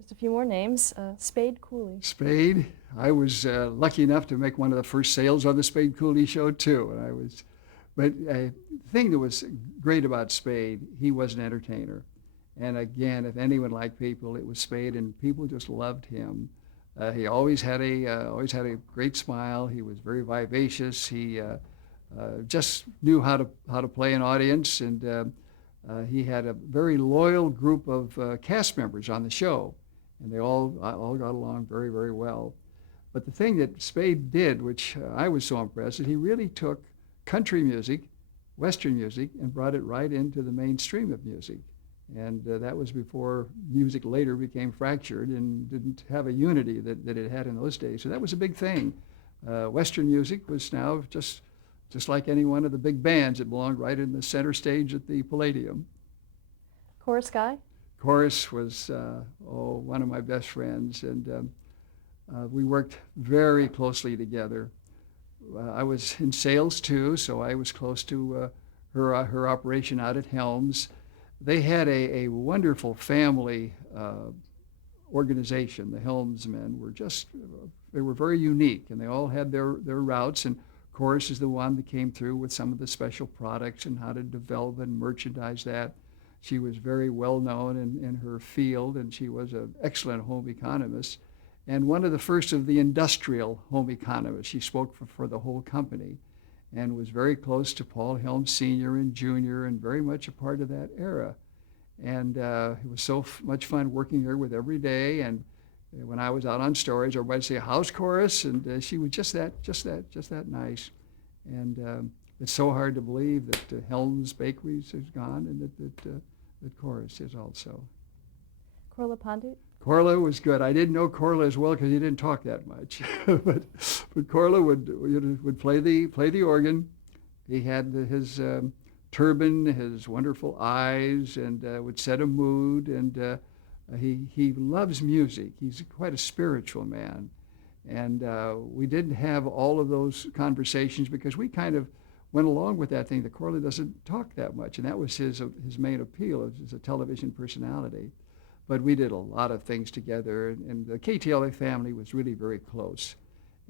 Just a few more names. Spade Cooley. Spade. I was lucky enough to make one of the first sales on the Spade Cooley show too, but the thing that was great about Spade, he was an entertainer, and again, if anyone liked people, it was Spade, and people just loved him. He always had a great smile. He was very vivacious. He just knew how to play an audience, and he had a very loyal group of cast members on the show, and they all got along very, very well. But the thing that Spade did, which I was so impressed, is he really took country music, Western music, and brought it right into the mainstream of music. And that was before music later became fractured and didn't have a unity that it had in those days. So that was a big thing. Western music was now just like any one of the big bands. It belonged right in the center stage at the Palladium. Horace Guy. Horace was one of my best friends, and we worked very closely together. I was in sales too, so I was close to her operation out at Helms. They had a wonderful family organization. The Helmsmen they were very unique, and they all had their routes, and Horace is the one that came through with some of the special products and how to develop and merchandise that. She was very well known in her field, and she was an excellent home economist, and one of the first of the industrial home economists. She spoke for the whole company and was very close to Paul Helms Sr. and Jr. and very much a part of that era. And it was so much fun working here with every day. And when I was out on stories, everybody would say, "How's Horace?" And she was just that nice. And it's so hard to believe that Helms Bakeries is gone and that Horace is also. Corla Pandit. Corla was good. I didn't know Corla as well because he didn't talk that much, but Corla would play the organ. He had his turban, his wonderful eyes, and would set a mood. And he loves music. He's quite a spiritual man, and we didn't have all of those conversations because we kind of went along with that thing that Corla doesn't talk that much, and that was his main appeal as a television personality. But we did a lot of things together, and the KTLA family was really very close.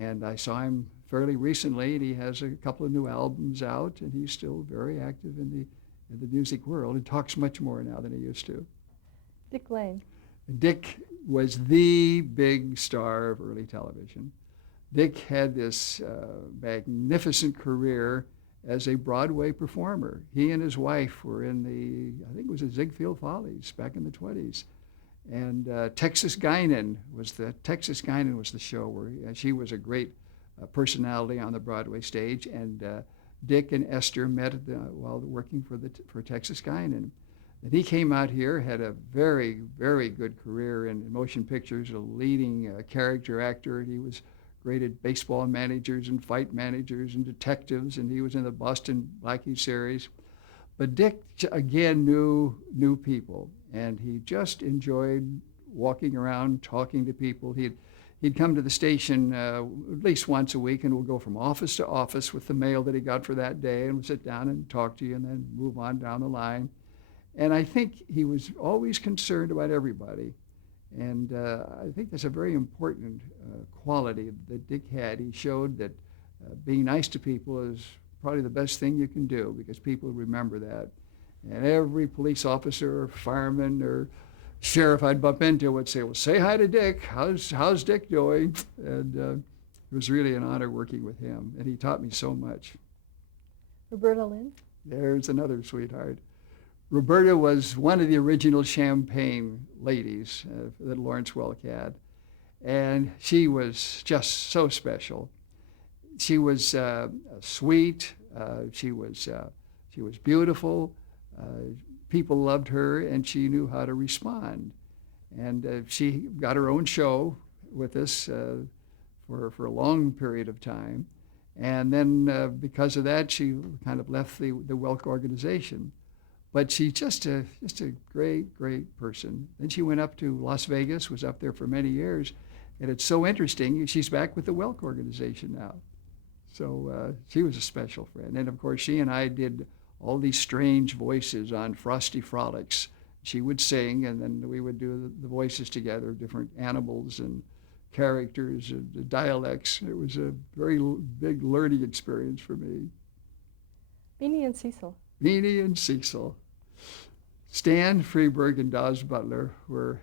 And I saw him fairly recently, and he has a couple of new albums out, and he's still very active in the music world and talks much more now than he used to. Dick Lane. Dick was the big star of early television. Dick had this magnificent career as a Broadway performer. He and his wife were in I think it was the Ziegfeld Follies back in the 20s. And Texas Guinan was the show where she was a great personality on the Broadway stage. And Dick and Esther met while working for Texas Guinan. And he came out here, had a very, very good career in motion pictures, a leading character actor. He was great at baseball managers and fight managers and detectives, and he was in the Boston Blackie series. But Dick, again, knew people, and he just enjoyed walking around, talking to people. He'd come to the station at least once a week and would go from office to office with the mail that he got for that day and would sit down and talk to you and then move on down the line. And I think he was always concerned about everybody. And I think that's a very important quality that Dick had. He showed that being nice to people is probably the best thing you can do because people remember that. And every police officer or fireman or sheriff I'd bump into would say, "Well, say hi to Dick. How's Dick doing?" And it was really an honor working with him. And he taught me so much. Roberta Lynn. There's another sweetheart. Roberta was one of the original Champagne ladies that Lawrence Welk had. And she was just so special. She was sweet. She was beautiful. People loved her, and she knew how to respond. And she got her own show with us for a long period of time. And then because of that, she kind of left the Welk organization. But she's just a great, great person. Then she went up to Las Vegas, was up there for many years. And it's so interesting, she's back with the Welk organization now. So she was a special friend. And of course, she and I did all these strange voices on Frosty Frolics, she would sing, and then we would do the voices together, different animals and characters and the dialects. It was a very big learning experience for me. Beanie and Cecil. Beanie and Cecil. Stan Freberg and Dawes Butler were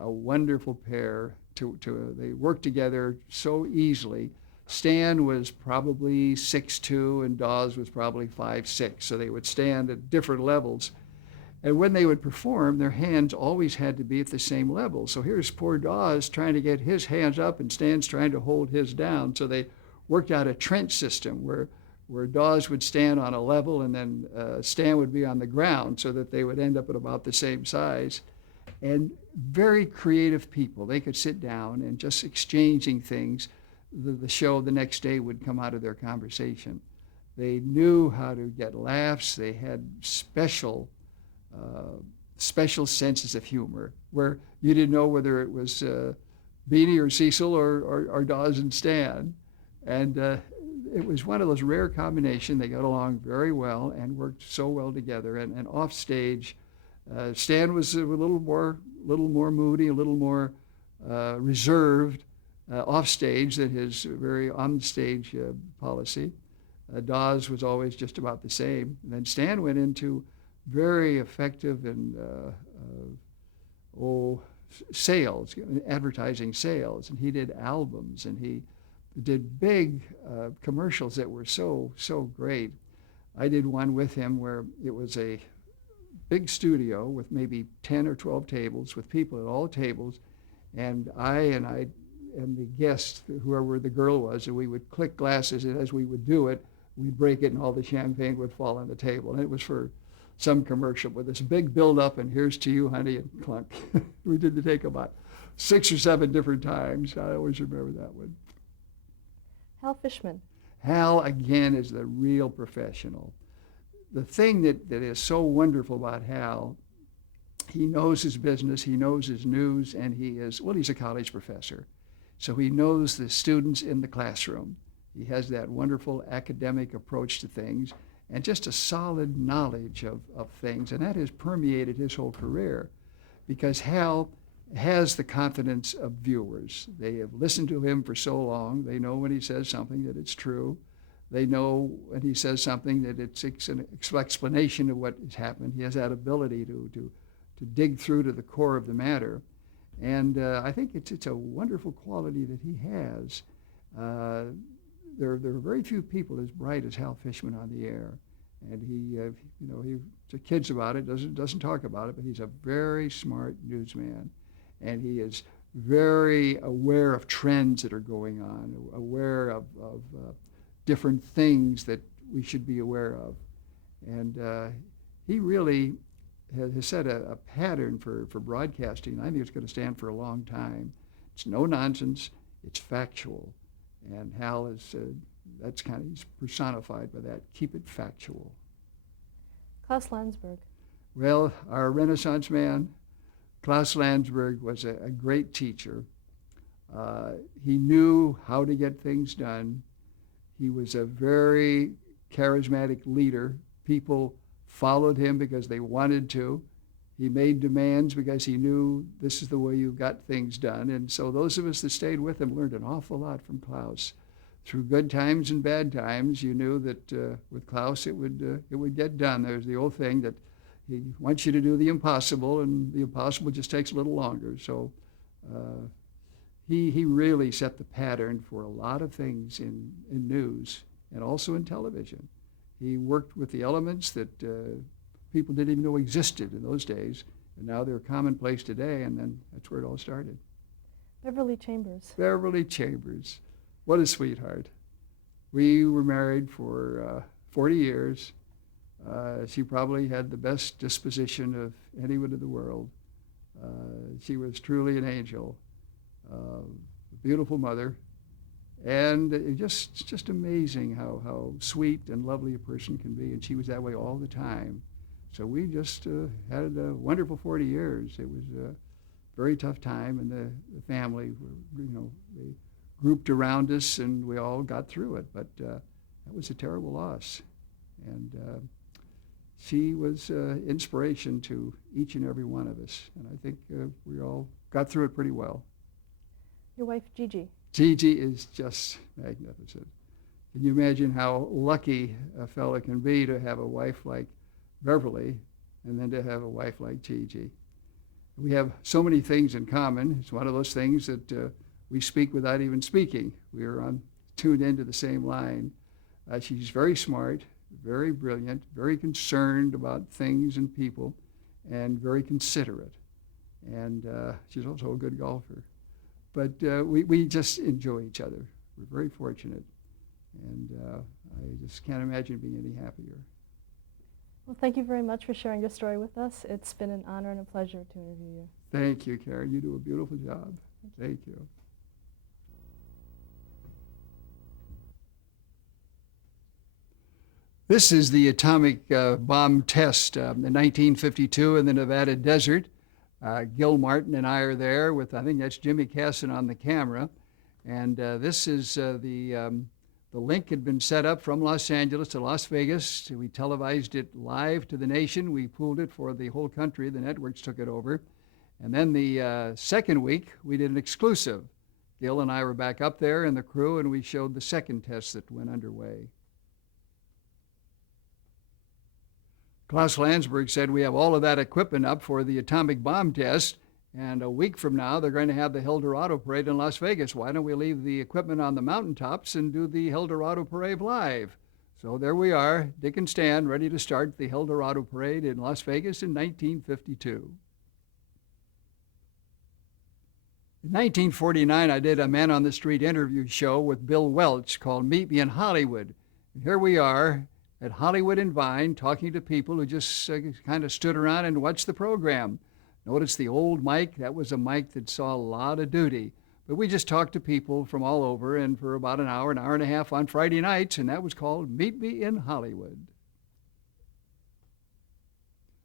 a wonderful pair. They worked together so easily. Stan was probably 6'2", and Dawes was probably 5'6", so they would stand at different levels. And when they would perform, their hands always had to be at the same level. So here's poor Dawes trying to get his hands up, and Stan's trying to hold his down. So they worked out a trench system where Dawes would stand on a level, and then Stan would be on the ground, so that they would end up at about the same size. And very creative people. They could sit down and just exchanging things. The show the next day would come out of their conversation. They knew how to get laughs. They had special senses of humor, where you didn't know whether it was Beanie or Cecil or Dawes and Stan. And it was one of those rare combinations. They got along very well and worked so well together. And off stage, Stan was a little more moody, a little more reserved off stage than his very on stage policy. Dawes was always just about the same. And then Stan went into very effective and sales, advertising sales, and he did albums, and he did big commercials that were so great. I did one with him where it was a big studio with maybe 10 or 12 tables, with people at all tables, and I and the guest, whoever the girl was, and we would click glasses, and as we would do it, we'd break it, and all the champagne would fall on the table. And it was for some commercial with this big build-up, and here's to you, honey, and clunk. We did the take about 6 or 7 different times. I always remember that one. Hal Fishman. Hal, again, is the real professional. The thing that is so wonderful about Hal, he knows his business, he knows his news, and he's a college professor. So he knows the students in the classroom. He has that wonderful academic approach to things and just a solid knowledge of things. And that has permeated his whole career, because Hal has the confidence of viewers. They have listened to him for so long. They know when he says something that it's true. They know when he says something that it's an explanation of what has happened. He has that ability to dig through to the core of the matter. And I think it's a wonderful quality that he has. There are very few people as bright as Hal Fishman on the air, and he to kids about it, doesn't talk about it, but he's a very smart newsman, and he is very aware of trends that are going on, aware of different things that we should be aware of, and he really has set a pattern for broadcasting. I think it's going to stand for a long time. It's no nonsense. It's factual. And Hal is, he's personified by that. Keep it factual. Klaus Landsberg. Well, our Renaissance man, Klaus Landsberg, was a great teacher. He knew how to get things done. He was a very charismatic leader. People followed him because they wanted to. He made demands because he knew this is the way you got things done. And so those of us that stayed with him learned an awful lot from Klaus. Through good times and bad times, you knew that with Klaus it would get done. There's the old thing that he wants you to do the impossible, and the impossible just takes a little longer. So he really set the pattern for a lot of things in news and also in television. He worked with the elements that people didn't even know existed in those days, and now they're commonplace today, and then that's where it all started. Beverly Chambers. Beverly Chambers. What a sweetheart. We were married for 40 years. She probably had the best disposition of anyone in the world. She was truly an angel, a beautiful mother, and it's just amazing how sweet and lovely a person can be, and she was that way all the time. So we just had a wonderful 40 years. It was a very tough time, and the family, they grouped around us, and we all got through it. But that was a terrible loss. And she was inspiration to each and every one of us. And I think we all got through it pretty well. Your wife, Gigi. Gigi is just magnificent. Can you imagine how lucky a fella can be to have a wife like Beverly and then to have a wife like Gigi? We have so many things in common. It's one of those things that we speak without even speaking. We are tuned into the same line. She's very smart, very brilliant, very concerned about things and people, and very considerate. And she's also a good golfer. But we just enjoy each other. We're very fortunate. And I just can't imagine being any happier. Well, thank you very much for sharing your story with us. It's been an honor and a pleasure to interview you. Thank you, Karen. You do a beautiful job. Thank you. This is the atomic bomb test in 1952 in the Nevada desert. Gil Martin and I are there with, I think that's Jimmy Casson on the camera. And this is the link had been set up from Los Angeles to Las Vegas. We televised it live to the nation. We pooled it for the whole country. The networks took it over. And then the second week, we did an exclusive. Gil and I were back up there in the crew, and we showed the second test that went underway. Klaus Landsberg said we have all of that equipment up for the atomic bomb test, and a week from now they're going to have the Eldorado Parade in Las Vegas. Why don't we leave the equipment on the mountaintops and do the Eldorado Parade live? So there we are, Dick and Stan, ready to start the Eldorado Parade in Las Vegas in 1952. In 1949, I did a Man on the Street interview show with Bill Welch called Meet Me in Hollywood. And here we are at Hollywood and Vine talking to people who just kind of stood around and watched the program. Notice the old mic, that was a mic that saw a lot of duty. But we just talked to people from all over, and for about an hour and a half on Friday nights, and that was called Meet Me in Hollywood.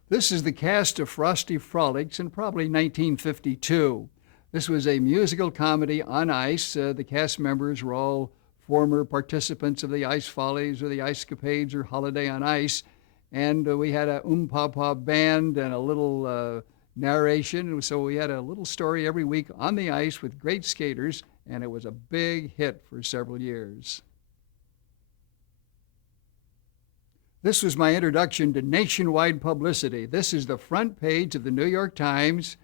This is the cast of Frosty Frolics in probably 1952. This was a musical comedy on ice. The cast members were all former participants of the Ice Follies or the Ice Capades or Holiday on Ice. And we had a Pa band and a little narration. So we had a little story every week on the ice with great skaters, and it was a big hit for several years. This was my introduction to nationwide publicity. This is the front page of the New York Times.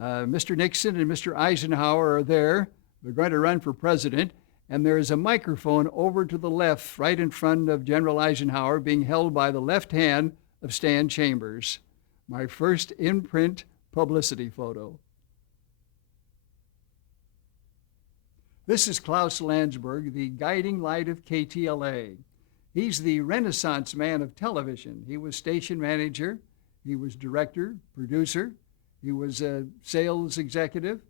Mr. Nixon and Mr. Eisenhower are there. They're going to run for president. And there is a microphone over to the left, right in front of General Eisenhower, being held by the left hand of Stan Chambers. My first in-print publicity photo. This is Klaus Landsberg, the guiding light of KTLA. He's the Renaissance man of television. He was station manager, he was director, producer, he was a sales executive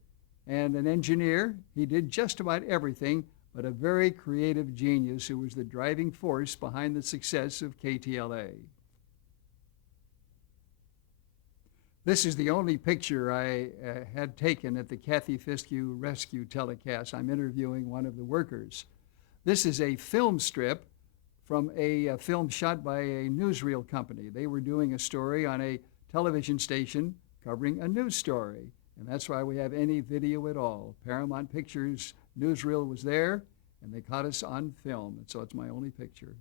and an engineer. He did just about everything, but a very creative genius who was the driving force behind the success of KTLA. This is the only picture I had taken at the Kathy Fiskew rescue telecast. I'm interviewing one of the workers. This is a film strip from a film shot by a newsreel company. They were doing a story on a television station covering a news story, and that's why we have any video at all. Paramount Pictures newsreel was there, and they caught us on film, and so it's my only picture.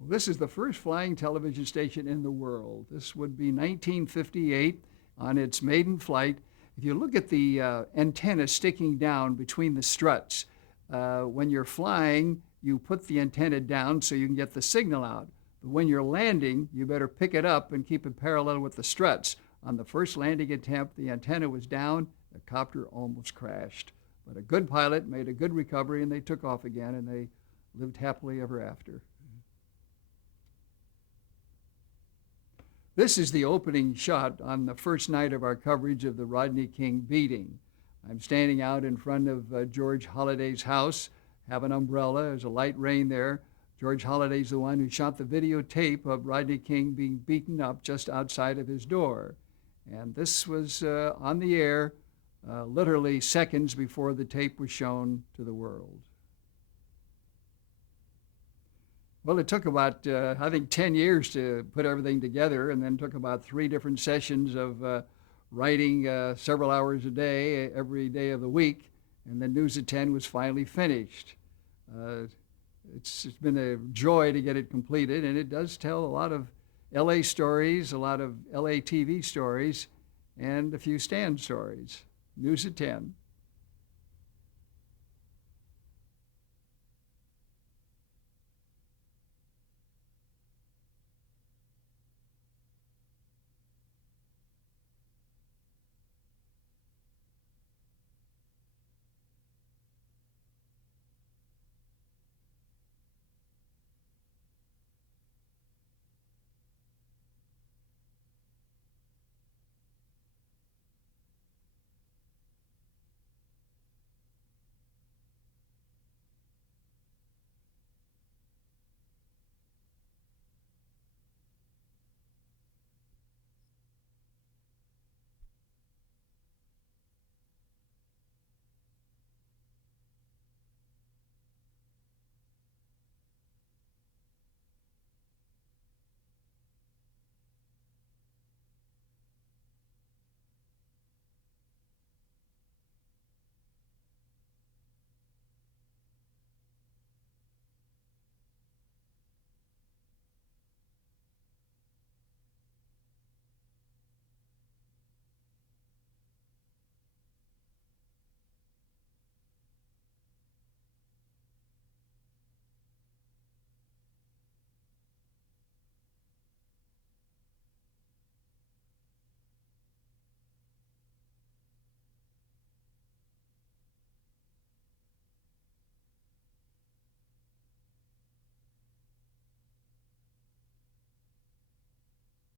Well, this is the first flying television station in the world. This would be 1958 on its maiden flight. If you look at the antenna sticking down between the struts, when you're flying, you put the antenna down so you can get the signal out. But when you're landing, you better pick it up and keep it parallel with the struts. On the first landing attempt, the antenna was down, the copter almost crashed. But a good pilot made a good recovery, and they took off again, and they lived happily ever after. This is the opening shot on the first night of our coverage of the Rodney King beating. I'm standing out in front of George Holliday's house, have an umbrella, there's a light rain there. George Holliday's the one who shot the videotape of Rodney King being beaten up just outside of his door. And this was on the air literally seconds before the tape was shown to the world. Well, it took about, I think, 10 years to put everything together, and then took about 3 different sessions of writing several hours a day, every day of the week, and then News at 10 was finally finished. Uh, it's been a joy to get it completed, and it does tell a lot of LA stories, a lot of LA TV stories, and a few Stan stories. News at 10.